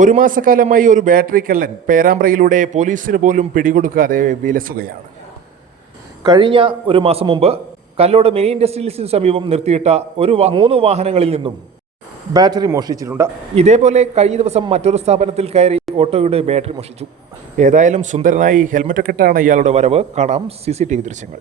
ഒരു മാസക്കാലമായി ഒരു ബാറ്ററി കള്ളൻ പേരാമ്പ്രയിലൂടെ പോലീസിന് പോലും പിടികൊടുക്കാതെ വിലസുകയാണ്. കഴിഞ്ഞ ഒരു മാസം മുമ്പ് കല്ലോട് മിനി ഇൻഡസ്ട്രീസിന് സമീപം നിർത്തിയിട്ട ഒരു മൂന്ന് വാഹനങ്ങളിൽ നിന്നും ബാറ്ററി മോഷ്ടിച്ചിട്ടുണ്ട്. ഇതേപോലെ കഴിഞ്ഞ ദിവസം മറ്റൊരു സ്ഥാപനത്തിൽ കയറി ഓട്ടോയുടെ ബാറ്ററി മോഷ്ടിച്ചു. ഏതായാലും സുന്ദരനായി ഹെൽമറ്റൊക്കെ ഇട്ടാണ് ഇയാളുടെ വരവ്. കാണാം സി സി ടി വി ദൃശ്യങ്ങൾ.